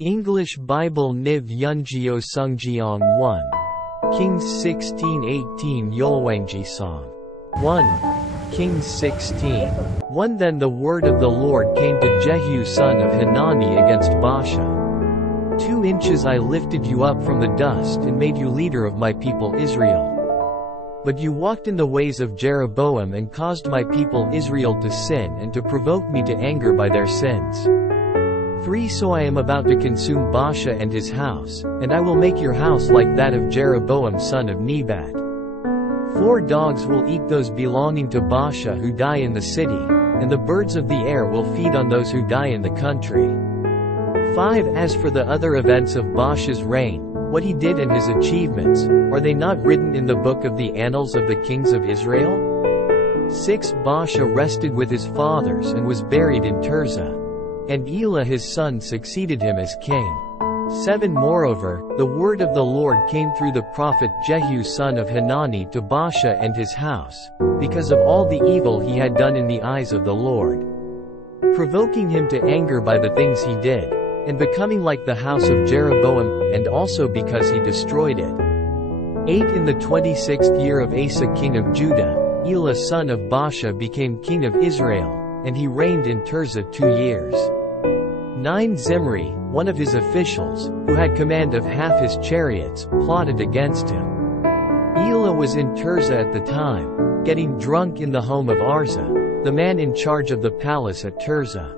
English Bible NIV 영어성경 1. Kings 16:18 열왕기상 1. Kings 16:1 Then the word of the Lord came to Jehu son of Hanani against Baasha. 2 inches I lifted you up from the dust and made you leader of my people Israel. But you walked in the ways of Jeroboam and caused my people Israel to sin and to provoke me to anger by their sins. 3 So I am about to consume Baasha and his house, and I will make your house like that of Jeroboam son of Nebat. 4 Dogs will eat those belonging to Baasha who die in the city, and the birds of the air will feed on those who die in the country. 5 As for the other events of Baasha's reign, what he did and his achievements, are they not written in the book of the annals of the kings of Israel? 6 Baasha rested with his fathers and was buried in Tirzah. And Elah his son succeeded him as king. 7 Moreover, the word of the Lord came through the prophet Jehu son of Hanani to Baasha and his house, because of all the evil he had done in the eyes of the Lord, provoking him to anger by the things he did, and becoming like the house of Jeroboam, and also because he destroyed it. 8 In the 26th year of Asa king of Judah, Elah son of Baasha became king of Israel, and he reigned in Tirzah 2 years. 9 Zimri, one of his officials, who had command of half his chariots, plotted against him. Elah was in Tirzah at the time, getting drunk in the home of Arza, the man in charge of the palace at Tirzah.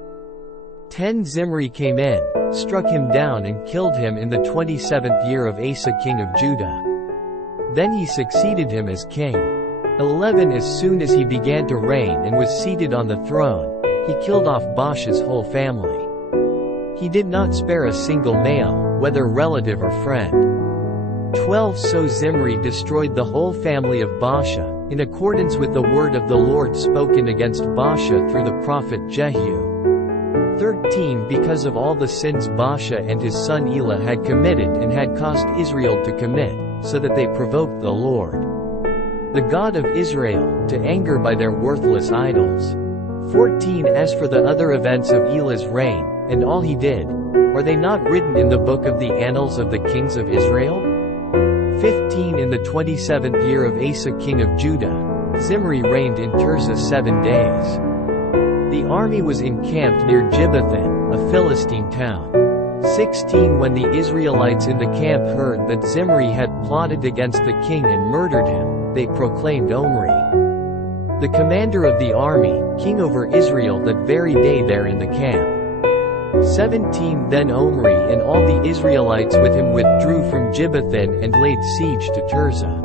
10 Zimri came in, struck him down and killed him in the 27th year of Asa king of Judah. Then he succeeded him as king. 11 As soon as he began to reign and was seated on the throne, he killed off Baasha's whole family. He did not spare a single male, whether relative or friend. 12 So Zimri destroyed the whole family of Baasha, in accordance with the word of the Lord spoken against Baasha through the prophet Jehu. 13 Because of all the sins Baasha and his son Elah had committed and had caused Israel to commit, so that they provoked the Lord, the God of Israel, to anger by their worthless idols. 14 As for the other events of Elah's reign, and all he did, are they not written in the book of the annals of the kings of Israel? 15 In the 27th year of Asa king of Judah, Zimri reigned in Tirzah 7 days. The army was encamped near Gibbethon, a Philistine town. 16 When the Israelites in the camp heard that Zimri had plotted against the king and murdered him, they proclaimed Omri, the commander of the army, king over Israel that very day there in the camp. 17 Then Omri and all the Israelites with him withdrew from Gibbethon and laid siege to Tirzah.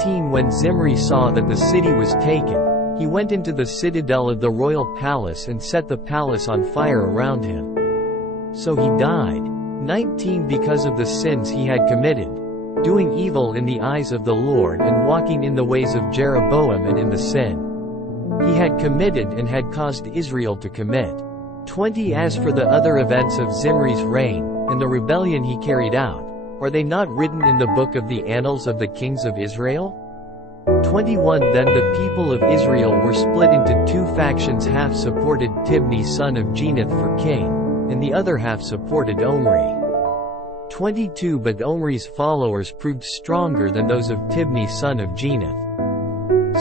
18 When Zimri saw that the city was taken, he went into the citadel of the royal palace and set the palace on fire around him. So he died. 19 Because of the sins he had committed, doing evil in the eyes of the Lord and walking in the ways of Jeroboam and in the sin he had committed and had caused Israel to commit. 20 As for the other events of Zimri's reign, and the rebellion he carried out, are they not written in the book of the annals of the kings of Israel? 21 Then the people of Israel were split into 2 factions, half supported Tibni son of Ginath for king, and the other half supported Omri. 22 But Omri's followers proved stronger than those of Tibni son of Ginath.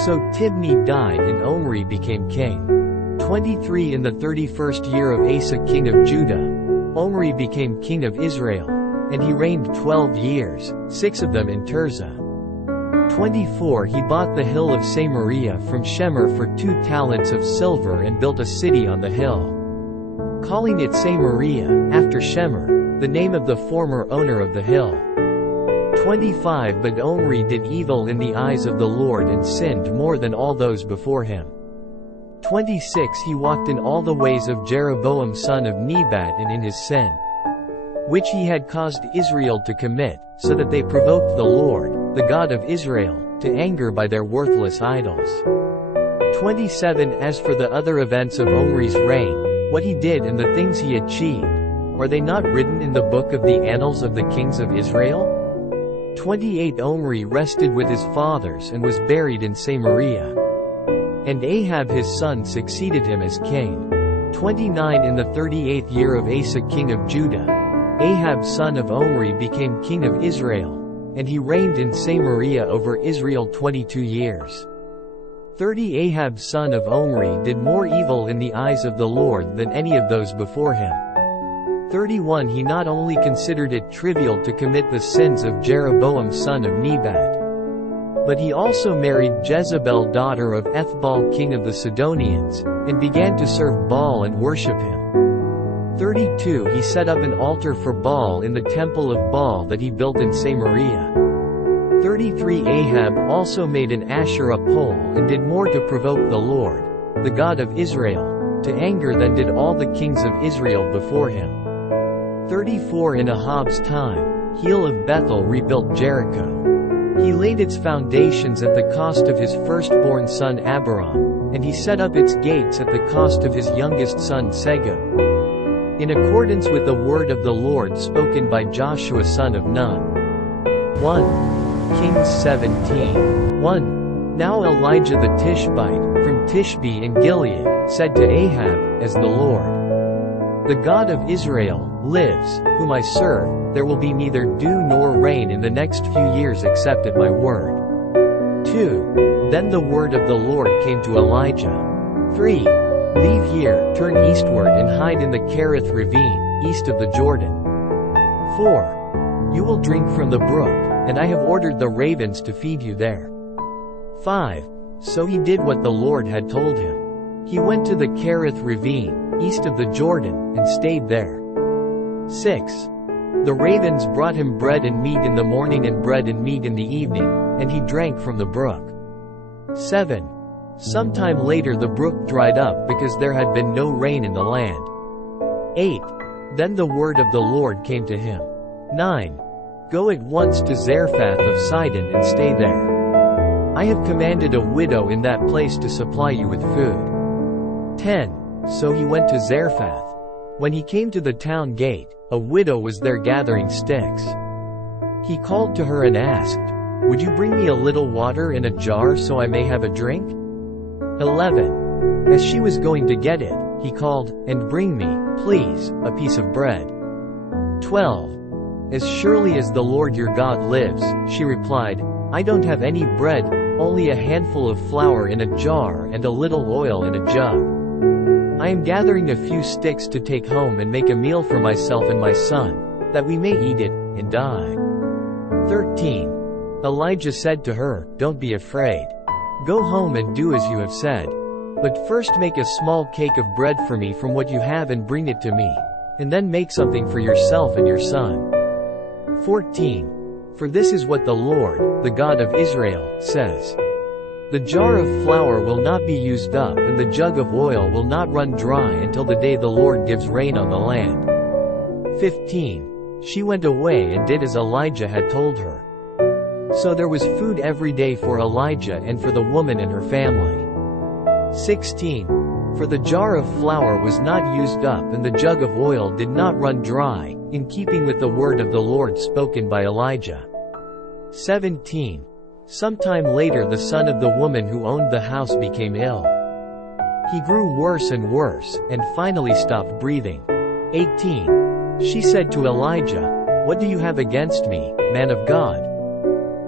So Tibni died and Omri became king. 23 In the 31st year of Asa king of Judah, Omri became king of Israel, and he reigned 12 years, 6 of them in Tirzah. 24 He bought the hill of Samaria from Shemer for 2 talents of silver and built a city on the hill, calling it Samaria, after Shemer, the name of the former owner of the hill. 25 But Omri did evil in the eyes of the Lord and sinned more than all those before him. 26 He walked in all the ways of Jeroboam son of Nebat and in his sin, which he had caused Israel to commit, so that they provoked the Lord, the God of Israel, to anger by their worthless idols. 27 As for the other events of Omri's reign, what he did and the things he achieved, are they not written in the book of the annals of the kings of Israel? 28 Omri rested with his fathers and was buried in Samaria. And Ahab his son succeeded him as king. 29 In the 38th year of Asa king of Judah, Ahab son of Omri became king of Israel, and he reigned in Samaria over Israel 22 years. 30 Ahab son of Omri did more evil in the eyes of the Lord than any of those before him. 31 He not only considered it trivial to commit the sins of Jeroboam son of Nebat, but he also married Jezebel daughter of Ethbaal king of the Sidonians, and began to serve Baal and worship him. 32 He set up an altar for Baal in the temple of Baal that he built in Samaria. 33 Ahab also made an Asherah pole and did more to provoke the Lord, the God of Israel, to anger than did all the kings of Israel before him. 34 In Ahab's time, Hiel of Bethel rebuilt Jericho. He laid its foundations at the cost of his firstborn son Abiram, and he set up its gates at the cost of his youngest son Segub, in accordance with the word of the Lord spoken by Joshua son of Nun. 1 Kings 17. 1 Now Elijah the Tishbite, from Tishbe in Gilead, said to Ahab, As the Lord, the God of Israel, lives, whom I serve, there will be neither dew nor rain in the next few years except at my word. 2 Then the word of the Lord came to Elijah. 3 Leave here, turn eastward and hide in the Kerith ravine, east of the Jordan. 4 You will drink from the brook, and I have ordered the ravens to feed you there. 5 So he did what the Lord had told him. He went to the Kerith ravine, east of the Jordan, and stayed there. 6 The ravens brought him bread and meat in the morning and bread and meat in the evening, and he drank from the brook. 7 Sometime later the brook dried up because there had been no rain in the land. 8 Then the word of the Lord came to him. 9 Go at once to Zarephath of Sidon and stay there. I have commanded a widow in that place to supply you with food. 10 So he went to Zarephath. When he came to the town gate, a widow was there gathering sticks. He called to her and asked, Would you bring me a little water in a jar so I may have a drink? 11 As she was going to get it, he called, And bring me, please, a piece of bread. 12 As surely as the Lord your God lives, she replied, I don't have any bread, only a handful of flour in a jar and a little oil in a jug. I am gathering a few sticks to take home and make a meal for myself and my son, that we may eat it, and die. 13 Elijah said to her, Don't be afraid. Go home and do as you have said. But first make a small cake of bread for me from what you have and bring it to me, and then make something for yourself and your son. 14 For this is what the Lord, the God of Israel, says. The jar of flour will not be used up and the jug of oil will not run dry until the day the Lord gives rain on the land. 15 She went away and did as Elijah had told her. So there was food every day for Elijah and for the woman and her family. 16 For the jar of flour was not used up and the jug of oil did not run dry, in keeping with the word of the Lord spoken by Elijah. 17 Sometime later the son of the woman who owned the house became ill. He grew worse and worse, and finally stopped breathing. 18 She said to Elijah, What do you have against me, man of God?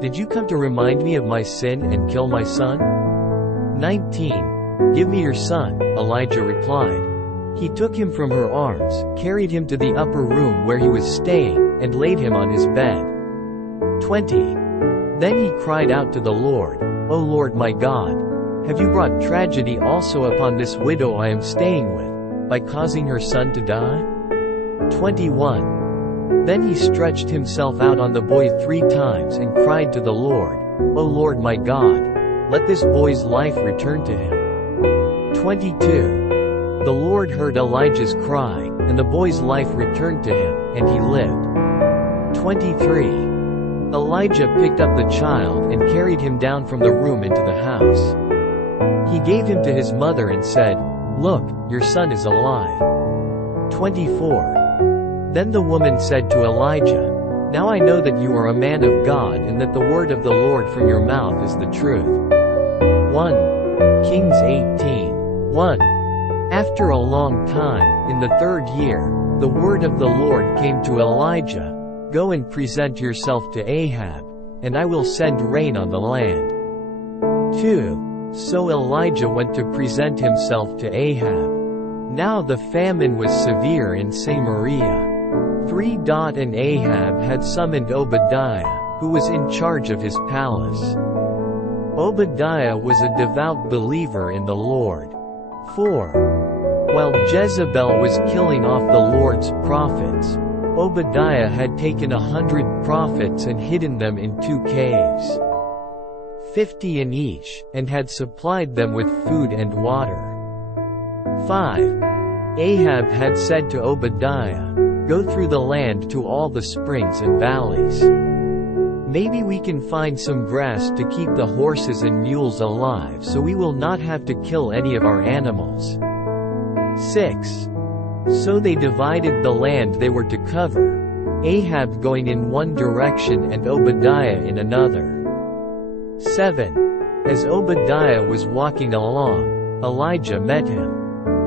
Did you come to remind me of my sin and kill my son? 19 Give me your son, Elijah replied. He took him from her arms, carried him to the upper room where he was staying, and laid him on his bed. 20 Then he cried out to the Lord, O Lord my God, have you brought tragedy also upon this widow I am staying with, by causing her son to die? 21 Then he stretched himself out on the boy 3 times and cried to the Lord, O Lord my God, let this boy's life return to him. 22 The Lord heard Elijah's cry, and the boy's life returned to him, and he lived. 23 Elijah picked up the child and carried him down from the room into the house. He gave him to his mother and said, Look, your son is alive. 24 Then the woman said to Elijah, Now I know that you are a man of God and that the word of the Lord from your mouth is the truth. 1 Kings 18. 1 After a long time, in the 3rd year, the word of the Lord came to Elijah, "Go and present yourself to Ahab, and I will send rain on the land." 2. So Elijah went to present himself to Ahab. Now the famine was severe in Samaria. 3. And Ahab had summoned Obadiah, who was in charge of his palace. Obadiah was a devout believer in the Lord. 4. While Jezebel was killing off the Lord's prophets, Obadiah had taken 100 prophets and hidden them in 2 caves, 50 in each, and had supplied them with food and water. 5. Ahab had said to Obadiah, "Go through the land to all the springs and valleys. Maybe we can find some grass to keep the horses and mules alive so we will not have to kill any of our animals." 6. So they divided the land they were to cover, Ahab going in one direction and Obadiah in another. 7. As Obadiah was walking along, Elijah met him.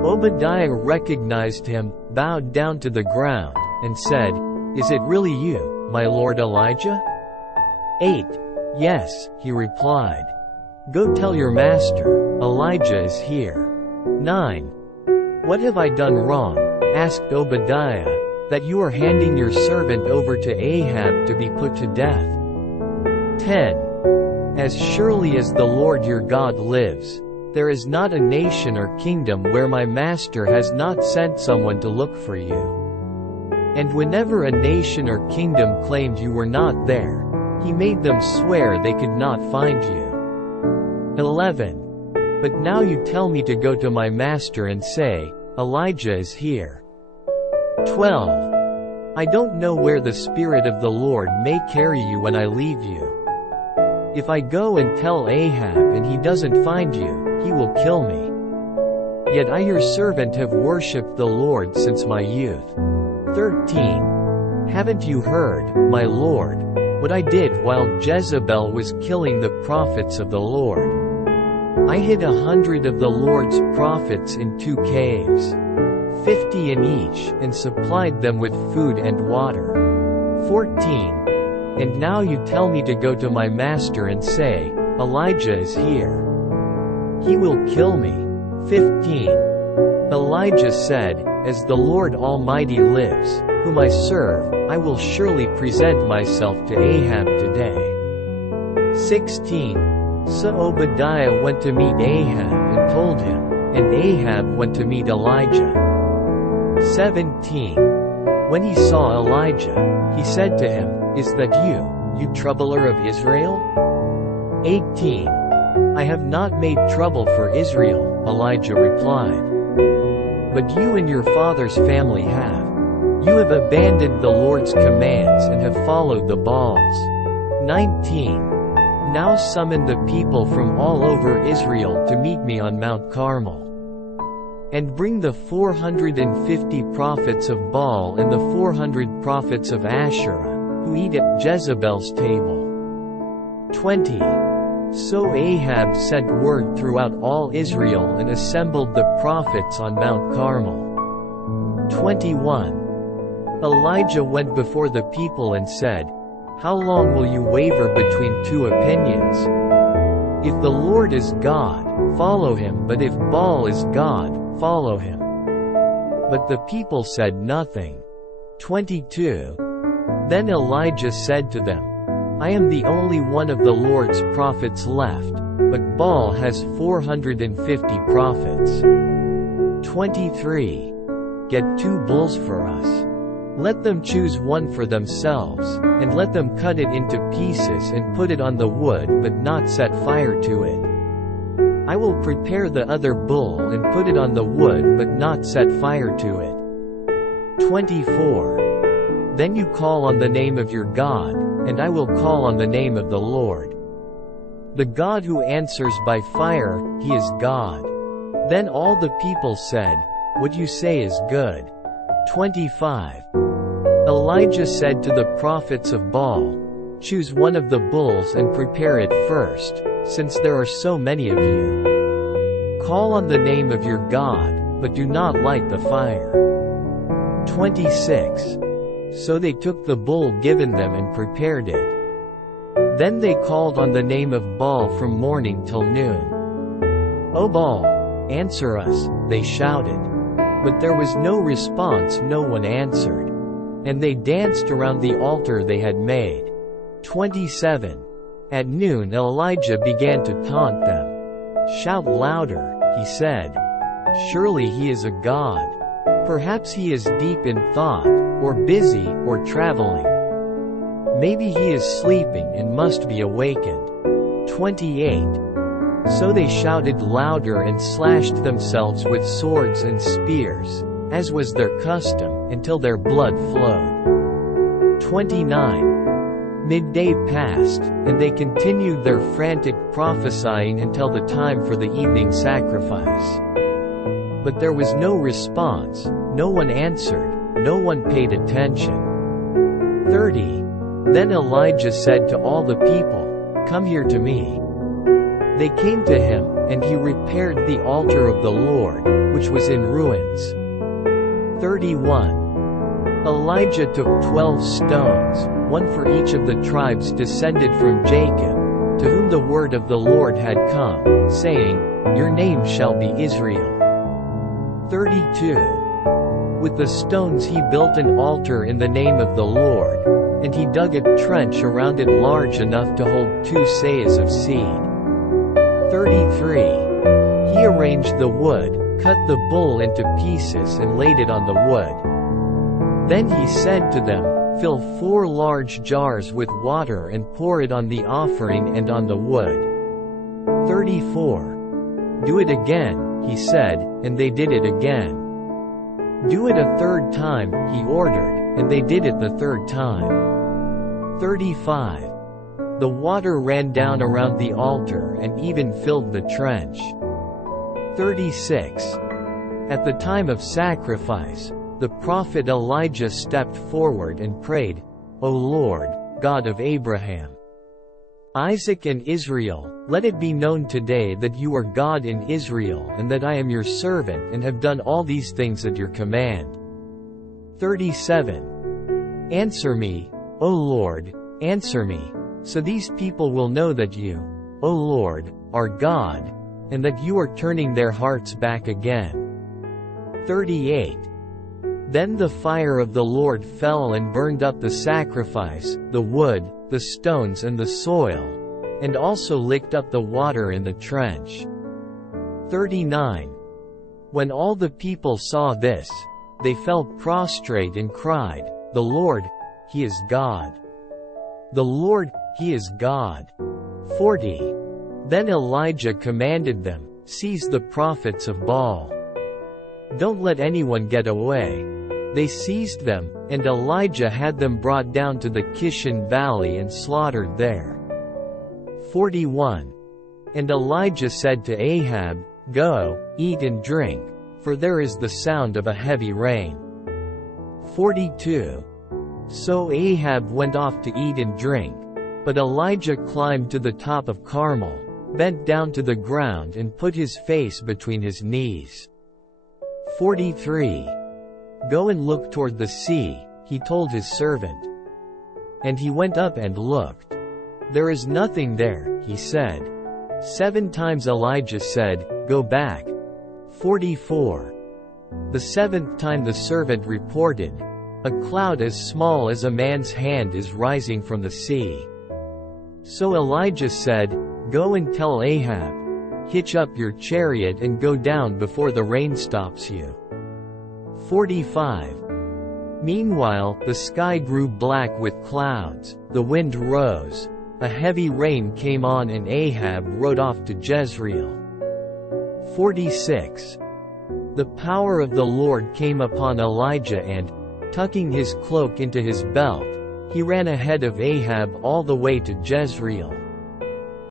Obadiah recognized him, bowed down to the ground, and said, "Is it really you, my lord Elijah?" 8. "Yes," he replied. "Go tell your master, Elijah is here." 9. "What have I done wrong?" asked Obadiah, "that you are handing your servant over to Ahab to be put to death?" 10. "As surely as the Lord your God lives, there is not a nation or kingdom where my master has not sent someone to look for you. And whenever a nation or kingdom claimed you were not there, he made them swear they could not find you." 11. "But now you tell me to go to my master and say, Elijah is here." 12. "I don't know where the Spirit of the Lord may carry you when I leave you. If I go and tell Ahab and he doesn't find you, he will kill me. Yet I your servant have worshipped the Lord since my youth." 13. "Haven't you heard, my Lord, what I did while Jezebel was killing the prophets of the Lord? I hid 100 of the Lord's prophets in 2 caves, 50 in each, and supplied them with food and water." 14. "And now you tell me to go to my master and say, Elijah is here. He will kill me." 15. Elijah said, "As the Lord Almighty lives, whom I serve, I will surely present myself to Ahab today." 16. So Obadiah went to meet Ahab and told him, and Ahab went to meet Elijah. 17. When he saw Elijah, he said to him, "Is that you, you troubler of Israel?" 18. "I have not made trouble for Israel," Elijah replied. "But you and your father's family have. You have abandoned the Lord's commands and have followed the Baals." 19. "Now summon the people from all over Israel to meet me on Mount Carmel. And bring the 450 prophets of Baal and the 400 prophets of Asherah, who eat at Jezebel's table." 20. So Ahab sent word throughout all Israel and assembled the prophets on Mount Carmel. 21. Elijah went before the people and said, "How long will you waver between 2 opinions? If the Lord is God, follow him, but if Baal is God, follow him." But the people said nothing. 22. Then Elijah said to them, "I am the only one of the Lord's prophets left, but Baal has 450 prophets." 23. "Get 2 bulls for us. Let them choose one for themselves, and let them cut it into pieces and put it on the wood but not set fire to it. I will prepare the other bull and put it on the wood but not set fire to it." 24. "Then you call on the name of your God, and I will call on the name of the Lord. The God who answers by fire, he is God." Then all the people said, "What you say is good." 25. Elijah said to the prophets of Baal, "Choose one of the bulls and prepare it first, since there are so many of you. Call on the name of your God, but do not light the fire. 26. So they took the bull given them and prepared it. Then they called on the name of Baal from morning till noon. "O Baal, answer us," they shouted. But there was no response, no one answered. And they danced around the altar they had made. 27. At noon Elijah began to taunt them. "Shout louder," he said. "Surely he is a god. Perhaps he is deep in thought, or busy, or traveling. Maybe he is sleeping and must be awakened." 28. So they shouted louder and slashed themselves with swords and spears, as was their custom, until their blood flowed. 29. Midday passed, and they continued their frantic prophesying until the time for the evening sacrifice. But there was no response, no one answered, no one paid attention. 30. Then Elijah said to all the people, "Come here to me." They came to him, and he repaired the altar of the Lord, which was in ruins. 31. Elijah took 12 stones, one for each of the tribes descended from Jacob, to whom the word of the Lord had come, saying, "Your name shall be Israel." 32. With the stones he built an altar in the name of the Lord, and he dug a trench around it large enough to hold 2 seahs of seed. 33. He arranged the wood, cut the bull into pieces and laid it on the wood. Then he said to them, "Fill 4 large jars with water and pour it on the offering and on the wood." 34. "Do it again," he said, and they did it again. "Do it a 3rd time," he ordered, and they did it the 3rd time. 35. The water ran down around the altar and even filled the trench. 36. At the time of sacrifice, the prophet Elijah stepped forward and prayed, "O Lord, God of Abraham, Isaac and Israel, let it be known today that you are God in Israel and that I am your servant and have done all these things at your command." 37. Answer me, O Lord, answer me, so these people will know that you, O Lord, are God, and that you are turning their hearts back again. 38. Then the fire of the Lord fell and burned up the sacrifice, the wood, the stones and the soil, and also licked up the water in the trench. 39. When all the people saw this, they fell prostrate and cried, "The Lord, He is God. The Lord, He is God." 40. Then Elijah commanded them, "Seize the prophets of Baal. Don't let anyone get away." They seized them, and Elijah had them brought down to the Kishon Valley and slaughtered there. 41. And Elijah said to Ahab, "Go, eat and drink, for there is the sound of a heavy rain." 42. So Ahab went off to eat and drink, but Elijah climbed to the top of Carmel, bent down to the ground and put his face between his knees. 43. "Go and look toward the sea," he told his servant. And he went up and looked. "There is nothing there," he said. 7 times Elijah said, "Go back." 44. The 7th time the servant reported, "A cloud as small as a man's hand is rising from the sea." So Elijah said, "Go and tell Ahab, hitch up your chariot and go down before the rain stops you." 45. Meanwhile, the sky grew black with clouds, the wind rose, a heavy rain came on and Ahab rode off to Jezreel. 46. The power of the Lord came upon Elijah and, tucking his cloak into his belt, he ran ahead of Ahab all the way to Jezreel.